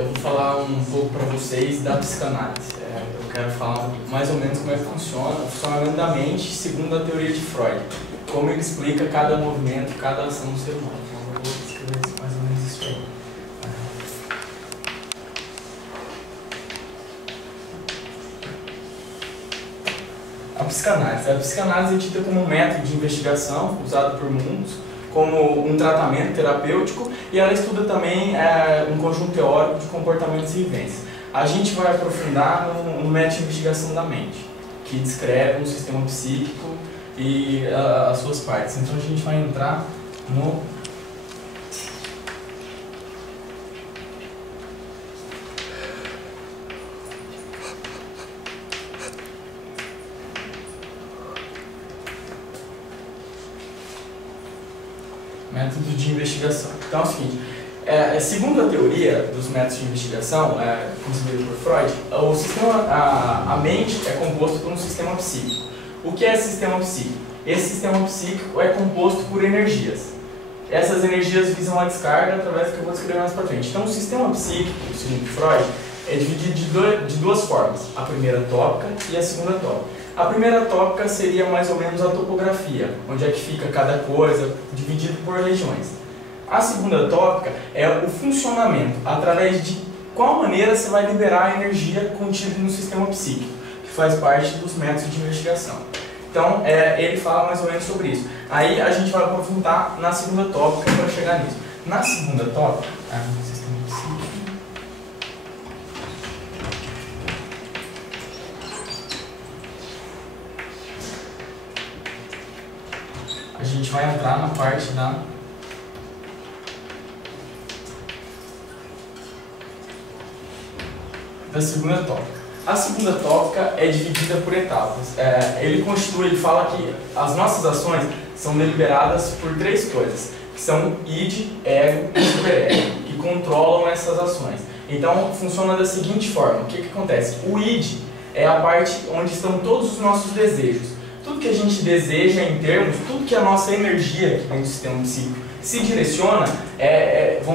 Eu vou falar um pouco para vocês da psicanálise. Eu quero falar mais ou menos como é que funciona o funcionamento da mente segundo a teoria de Freud. Como ele explica cada movimento, cada ação do ser humano. Então eu vou escrever mais ou menos isso aí. A psicanálise é tida como um método de investigação usado por muitos, como um tratamento terapêutico, e ela estuda também um conjunto teórico de comportamentos e vivências. A gente vai aprofundar no método de investigação da mente, que descreve um sistema psíquico e as suas partes. Então a gente vai entrar no método de investigação. Então é o seguinte, segundo a teoria dos métodos de investigação, concebida por Freud, a mente é composta por um sistema psíquico. O que é esse sistema psíquico? Esse sistema psíquico é composto por energias. Essas energias visam a descarga através do que eu vou descrever mais para frente. Então o sistema psíquico, segundo Freud, é dividido de duas formas. A primeira tópica e a segunda tópica. A primeira tópica seria mais ou menos a topografia, onde é que fica cada coisa, dividido por regiões. A segunda tópica é o funcionamento, através de qual maneira você vai liberar a energia contida no sistema psíquico, que faz parte dos métodos de investigação. Então, ele fala mais ou menos sobre isso. Aí a gente vai aprofundar na segunda tópica para chegar nisso. Na segunda tópica, sistema psíquico. A gente vai entrar na parte da segunda tópica. A segunda tópica é dividida por etapas. Ele fala que as nossas ações são deliberadas por três coisas, que são id, ego e superego, que controlam essas ações. Então, funciona da seguinte forma: o que acontece? O id é a parte onde estão todos os nossos desejos. Tudo que a gente deseja em termos, tudo que a nossa energia que vem do sistema psíquico se direciona,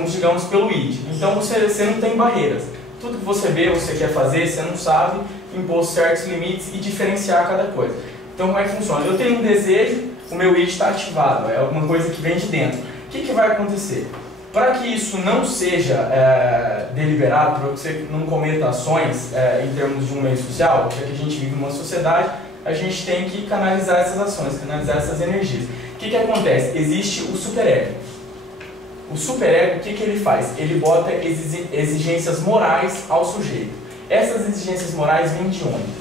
digamos, pelo id. Então você não tem barreiras. Tudo que você vê, você quer fazer, você não sabe impor certos limites e diferenciar cada coisa. Então como é que funciona? Eu tenho um desejo, o meu id está ativado, é alguma coisa que vem de dentro. O que vai acontecer? Para que isso não seja deliberado, para que você não cometa ações em termos de um meio social, já que a gente vive numa sociedade, a gente tem que canalizar essas ações, canalizar essas energias. O que acontece? Existe o superego. O superego, o que ele faz? Ele bota exigências morais ao sujeito. Essas exigências morais vêm de onde?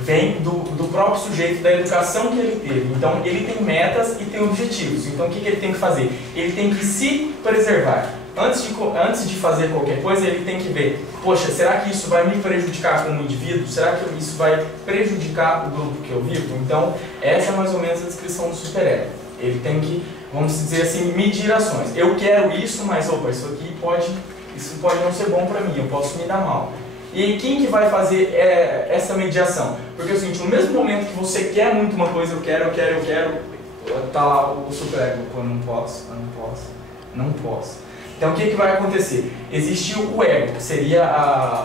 Vêm do próprio sujeito, da educação que ele teve. Então, ele tem metas e tem objetivos. Então, o que ele tem que fazer? Ele tem que se preservar. Antes de fazer qualquer coisa, ele tem que ver, poxa, será que isso vai me prejudicar como indivíduo? Será que isso vai prejudicar o grupo que eu vivo? Então, essa é mais ou menos a descrição do superego. Ele tem que, vamos dizer assim, medir ações. Eu quero isso, mas opa, isso pode não ser bom para mim, eu posso me dar mal. E quem que vai fazer essa mediação? Porque é o seguinte, no mesmo momento que você quer muito uma coisa, eu quero, tá lá o superego, pô, não posso. Então o que vai acontecer? Existe o ego, que seria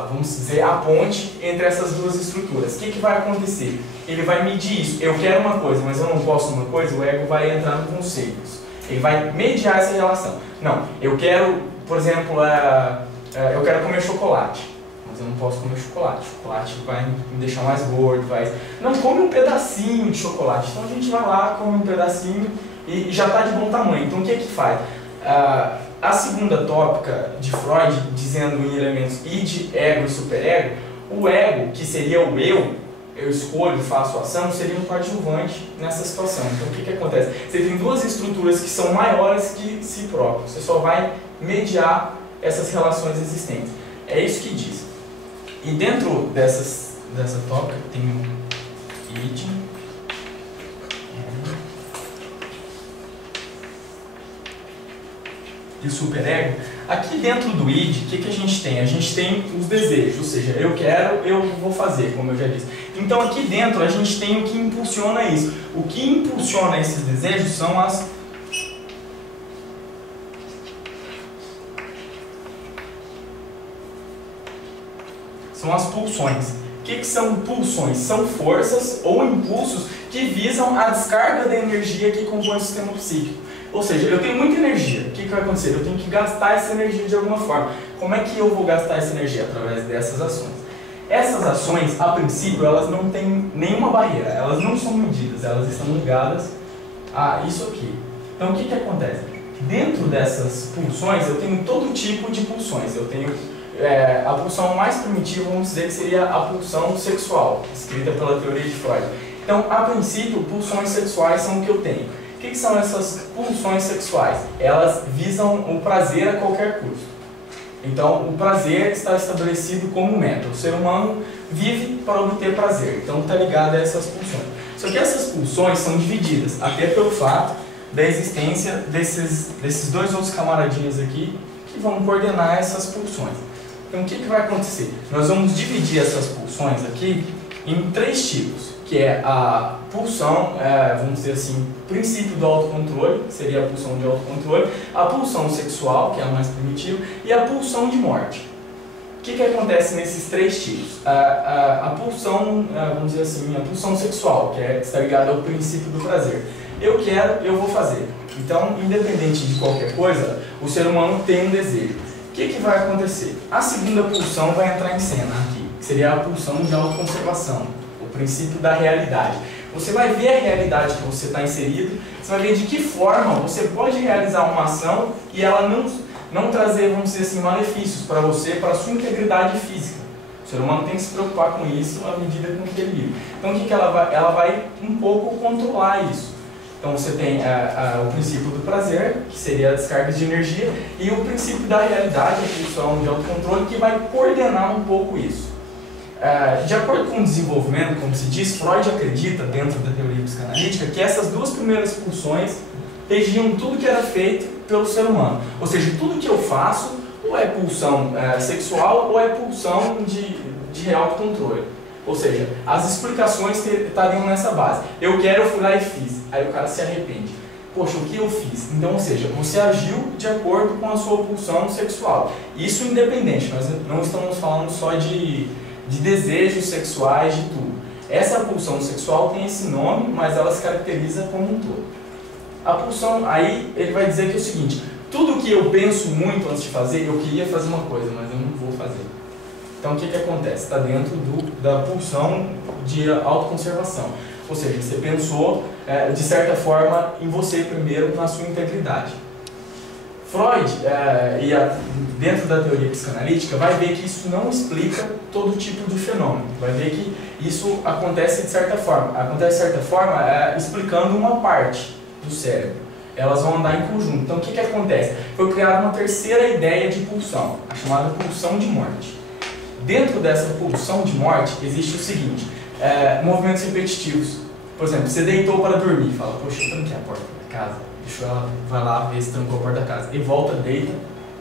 vamos dizer, a ponte entre essas duas estruturas. O que vai acontecer? Ele vai medir isso. Eu quero uma coisa, mas eu não posso uma coisa, o ego vai entrar no conceitos. Ele vai mediar essa relação. Não, eu quero, por exemplo, eu quero comer chocolate, mas eu não posso comer chocolate. Chocolate vai me deixar mais gordo, Não, come um pedacinho de chocolate. Então a gente vai lá, come um pedacinho e já está de bom tamanho. Então o que faz? A segunda tópica de Freud, dizendo em elementos id, ego e superego, o ego, que seria o eu escolho, faço ação, seria um coadjuvante nessa situação. Então o que acontece? Você tem duas estruturas que são maiores que si próprio. Você só vai mediar essas relações existentes. É isso que diz. E dentro dessa tópica tem o id, e o superego. Aqui dentro do id, o que a gente tem? A gente tem os desejos, ou seja, eu quero, eu vou fazer, como eu já disse. Então aqui dentro a gente tem o que impulsiona isso. O que impulsiona esses desejos são as são as pulsões. O que são pulsões? São forças ou impulsos que visam a descarga da energia que compõe o sistema psíquico. Ou seja, eu tenho muita energia. O que vai acontecer? Eu tenho que gastar essa energia de alguma forma. Como é que eu vou gastar essa energia? Através dessas ações. Essas ações, a princípio, elas não têm nenhuma barreira. Elas não são medidas. Elas estão ligadas a isso aqui. Então, o que acontece? Dentro dessas pulsões, eu tenho todo tipo de pulsões. Eu tenho a pulsão mais primitiva, vamos dizer que seria a pulsão sexual, escrita pela teoria de Freud. Então, a princípio, pulsões sexuais são o que eu tenho. O que são essas pulsões sexuais? Elas visam o prazer a qualquer custo. Então, o prazer está estabelecido como meta. O ser humano vive para obter prazer. Então, está ligado a essas pulsões. Só que essas pulsões são divididas, até pelo fato da existência desses dois outros camaradinhos aqui, que vão coordenar essas pulsões. Então, o que vai acontecer? Nós vamos dividir essas pulsões aqui em 3 tipos, que é a pulsão, vamos dizer assim, princípio do autocontrole, que seria a pulsão de autocontrole, a pulsão sexual, que é a mais primitiva, e a pulsão de morte. O que acontece nesses 3 tipos? A pulsão, vamos dizer assim, a pulsão sexual, que está ligada ao princípio do prazer. Eu quero, eu vou fazer. Então, independente de qualquer coisa, o ser humano tem um desejo. O que vai acontecer? A segunda pulsão vai entrar em cena aqui, que seria a pulsão de autoconservação, o princípio da realidade. Você vai ver a realidade que você está inserido, você vai ver de que forma você pode realizar uma ação e ela não trazer, vamos dizer assim, malefícios para você, para a sua integridade física. O ser humano tem que se preocupar com isso à medida com que ele vive. Então, o que ela vai? Ela vai um pouco controlar isso. Então você tem o princípio do prazer, que seria a descarga de energia, e o princípio da realidade, a pulsão de autocontrole, que vai coordenar um pouco isso. De acordo com o desenvolvimento, como se diz, Freud acredita, dentro da teoria psicanalítica, que essas 2 primeiras pulsões regiam tudo que era feito pelo ser humano. Ou seja, tudo que eu faço, ou é pulsão sexual, ou é pulsão de autocontrole. Ou seja, as explicações estariam nessa base. Eu quero, eu fui lá e fiz. Aí o cara se arrepende. Poxa, o que eu fiz? Então, ou seja, você agiu de acordo com a sua pulsão sexual. Isso independente, nós não estamos falando só de desejos sexuais, de tudo. Essa pulsão sexual tem esse nome, mas ela se caracteriza como um todo. A pulsão, aí ele vai dizer que é o seguinte: tudo que eu penso muito antes de fazer, eu queria fazer uma coisa, mas eu não vou fazer. Então, o que acontece? Está dentro da pulsão de autoconservação. Ou seja, você pensou, de certa forma, em você primeiro, na sua integridade. Freud, dentro da teoria psicanalítica, vai ver que isso não explica todo tipo de fenômeno. Vai ver que isso acontece de certa forma. Acontece de certa forma explicando uma parte do cérebro. Elas vão andar em conjunto. Então, o que acontece? Foi criada uma terceira ideia de pulsão, a chamada pulsão de morte. Dentro dessa pulsão de morte existe o seguinte: movimentos repetitivos. Por exemplo, você deitou para dormir, fala, poxa, eu tranquei a porta da casa, deixa ela, vai lá ver se trancou a porta da casa, e volta, deita,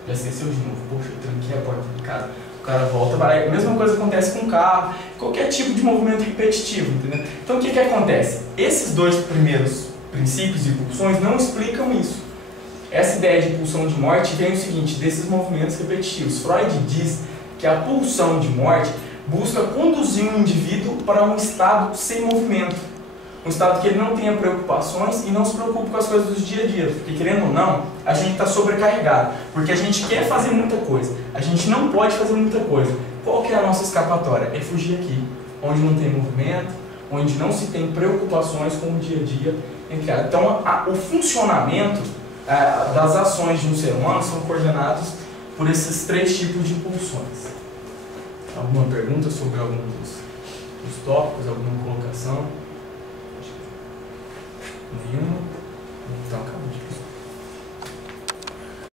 já esqueceu de novo, poxa, eu tranquei a porta da casa. O cara volta, vai, a mesma coisa acontece com o carro, qualquer tipo de movimento repetitivo, entendeu? Então, o que acontece? Esses 2 primeiros princípios e pulsões não explicam isso. Essa ideia de pulsão de morte vem o seguinte, desses movimentos repetitivos. Freud diz que a pulsão de morte busca conduzir um indivíduo para um estado sem movimento. Um estado que ele não tenha preocupações e não se preocupe com as coisas do dia a dia. Porque, querendo ou não, a gente está sobrecarregado. Porque a gente quer fazer muita coisa. A gente não pode fazer muita coisa. Qual que é a nossa escapatória? É fugir aqui. Onde não tem movimento, onde não se tem preocupações com o dia a dia. Então, o funcionamento das ações de um ser humano são coordenados por esses 3 tipos de pulsões. Alguma pergunta sobre algum dos tópicos, alguma colocação?